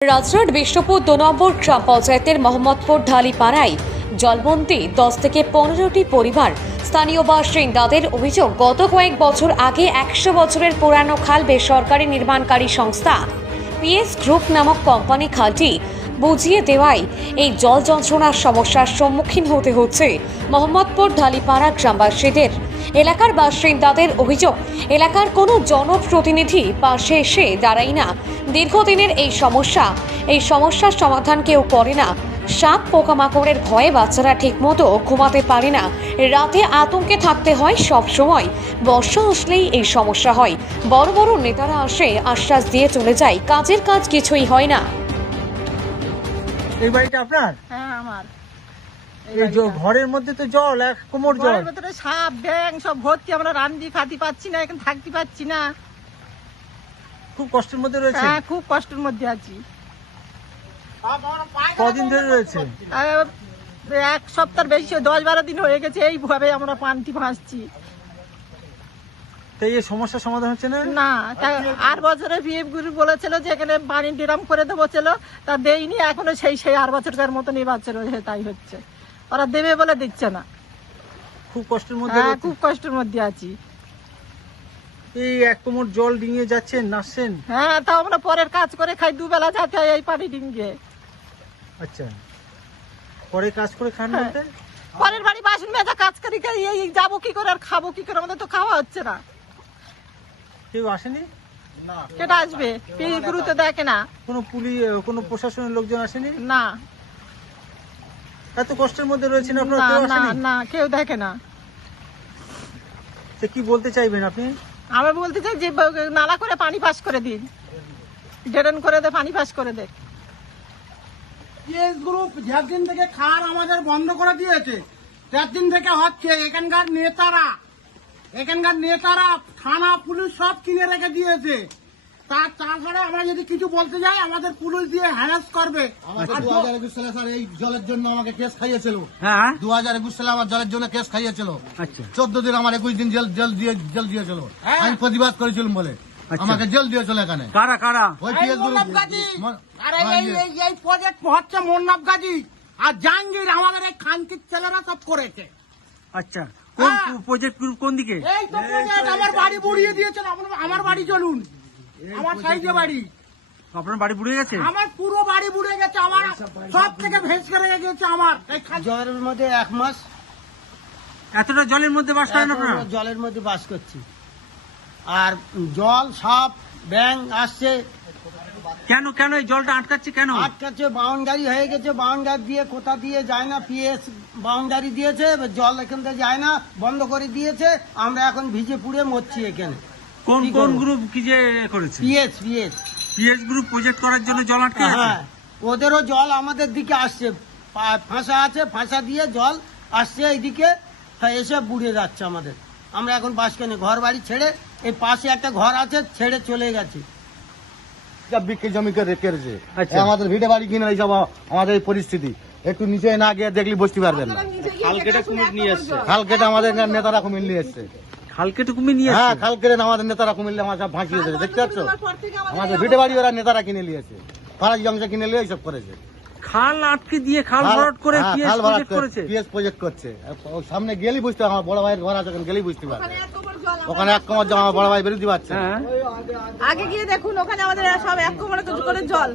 রাজরাট বিষ্ণুপুর দু নম্বর গ্রাম পঞ্চায়েতের মোহাম্মদপুর, ঢালিপাড়ায় জলবন্দি দশ থেকে পনেরোটি পরিবার স্থানীয় বাসিন্দাদের অভিযোগ, গত কয়েক বছর আগে একশো বছরের পুরানো খাল বেসরকারি নির্মাণকারী সংস্থা পিএস গ্রুপ নামক কোম্পানি খালটি বুঝিয়ে দেওয়ায় এই জল যন্ত্রণার সমস্যার সম্মুখীন হতে হচ্ছে। মোহাম্মদপুর ঢালিপাড়া গ্রামবাসীদের। এলাকার বাসিন্দাদের অভিযোগ, এলাকার কোনো জনপ্রতিনিধি পাশে এসে দাঁড়ায় না। দীর্ঘদিনের এই সমস্যা, এই সমস্যার সমাধান কেউ করে না। সাপ, পোকামাকড়ের ভয়ে বাচ্চারা ঠিকমতো ঘুমাতে পারে না। রাতে আতঙ্কে থাকতে হয় সব সময়। বর্ষা আসলেই এই সমস্যা হয়। বড় বড় নেতারা আসে, আশ্বাস দিয়ে চলে যায়, কাজের কাজ কিছুই হয় না। এই বাড়িটা আপনার? হ্যাঁ আমার। এই। ঘরের মধ্যে তো জল এক কোমর জল। ভেতরে সাপ ব্যাং সব ভর্তি আমরা রান্দি খাতি পাচ্ছি না এখন থাকতে পাচ্ছি না। খুব কষ্টের মধ্যে রয়েছে? হ্যাঁ খুব কষ্টের মধ্যে আছি। কদিন ধরে রয়েছে? এক সপ্তাহ বেশি দশ বারো দিন হয়ে গেছে এইভাবে আমরা পান্তি ভাসছি। তাই এই সমস্যার সমাধান হচ্ছে না? না আর বছরে গুরু বলেছিল যে এখানে পানি ড্রাম করে দেবো ছিল তা এখনও সেই সেই আর বছরকার তাই হচ্ছে। ওরা দেবে বলে দিচ্ছে না। খুব কষ্টের মধ্যে হ্যাঁ খুব কষ্টের মধ্যে আছি। এই এক কোমর জল ডিঙিয়ে যাচ্ছেন নাচছেন? হ্যাঁ তা আমরা পরের কাজ করে খাই দুবেলা যাতে হয় এই পানি ডিঙ্গে আচ্ছা। পরে কাজ করে খান হ্যাঁ। বলতে? পরের বাড়ি বাসন মেজা কাজ করি এই যাব কি করে আর খাব কি করে আমাদের তো খাওয়া হচ্ছে না। কেউ আসেনি? কেটা আসবে। পিস গুরুত্ব দেখে না। কোনো পুলিশ কোনো প্রশাসনের লোকজন আসেনি? না। এত কষ্টের মধ্যে রয়েছেন আপনারা কেউ আসেনি? না কেউ দেখে না। তো কি বলতে চাইবেন আপনি? আমরা বলতে চাই যে নালা করে পানি পাস করে দিন। ড্রেন করে দে পানি পাস করে দে। পিএস গ্রুপ যেদিন থেকে খার আমাদের বন্ধ করে দিয়েছে দিন থেকে হচ্ছে এখানকার নেতারা এখানকার নেতারা থানা পুলিশ সব কিনে রেখে দিয়েছে। তার তাছাড়া আমরা যদি কিছু বলতে যাই আমাদের পুলিশ দিয়ে হ্যারাস করবে। দু হাজার একুশ সালে স্যার এই জলের জন্য আমাকে কেস খাইয়েছিল। হ্যাঁ। দু হাজার একুশ সালে আমার জলের জন্য কেস খাইয়েছিল। আচ্ছা। চোদ্দ দিন আমার একুশ দিন জেল জেল দিয়ে জেল দিয়েছিল। হ্যাঁ। আমি প্রতিবাদ করেছিলাম বলে। আচ্ছা। আমাকে জেল দিয়েছিল এখানে। কারা কারা? ওই এই পিএস প্রজেক্ট হচ্ছে মোন্নাব গাজী। আর জাহাঙ্গীর আমাদের এই খানকির ছেলেরা সব করেছে। আচ্ছা। কোন। প্রজেক্ট গ্রুপ কোন দিকে? এই তো প্রজেক্ট আমার বাড়ি বুড়িয়ে দিয়েছেন আমার- আমার বাড়ি চলুন। আমার সাইজে বাড়ি। আপনার বাড়ি পুড়ে গেছে? আমার পুরো বাড়ি বুড়ে গেছে আমার সব থেকে ভেস করে গেছে আমার। এই খান- মধ্যে এক মাস। এতটা জলের মধ্যে বাস করেন আপনারা? জলের মধ্যে বাস করছি। আর জল সাপ ব্যাং আসছে। কেন কেন এই জলটা আটকাচ্ছে কেন? আটকাচ্ছে বাউন্ডারি হয়ে গেছে বাউন্ডারি দিয়ে কোথা দিয়ে যায় না পিএস বাউন্ডারি দিয়েছে জল এখান থেকে যায় না বন্ধ করে দিয়েছে আমরা এখন ভিজে পুড়ে মরছি এখানে। কোন কোন গ্রুপ কি যে করেছে? PS PS. PS group project করার জন্য জল আটকে হ্যাঁ ওদেরও জল আমাদের দিকে আসছে ফাঁসা আছে ফাঁসা দিয়ে জল আসছে এইদিকে এসে বুড়ে যাচ্ছে আমাদের। আমরা এখন বাস কেনে ঘর বাড়ি ছেড়ে এই পাশে একটা ঘর আছে ছেড়ে চলে গেছি। যা বিক্রি রয়েছে আচ্ছা। আমাদের ভিটে বাড়ি কিনে এইসব আমাদের এই পরিস্থিতি। একটু নিচে না গিয়ে দেখলি বুঝতে পারবেন না। খাল কেটে আমাদের নেতারা কুমির নিয়ে এসছে। হালকেটু কুমির নিয়ে হ্যাঁ আমাদের নেতারা আমার সব দেখতে পাচ্ছ? আমাদের ভিটে বাড়ি ওরা নেতারা কিনে নিয়েছে ফারাজ জমসে কিনে নিয়ে এইসব করেছে। খাল আটকে দিয়ে খাল ভরাট করে হ্যাঁ, পিএস প্রজেক্ট করেছে। পিএস প্রজেক্ট করছে। সামনে গেলেই বুঝতে আমার বড় ভাইয়ের ঘর আছে ওখানে গেলেই বুঝতে পারবে। ওখানে এক কমার জল বড় ভাই বেরোতে পারছে। হ্যাঁ। আগে গিয়ে দেখুন ওখানে আমাদের সব এক কোমরে করে জল।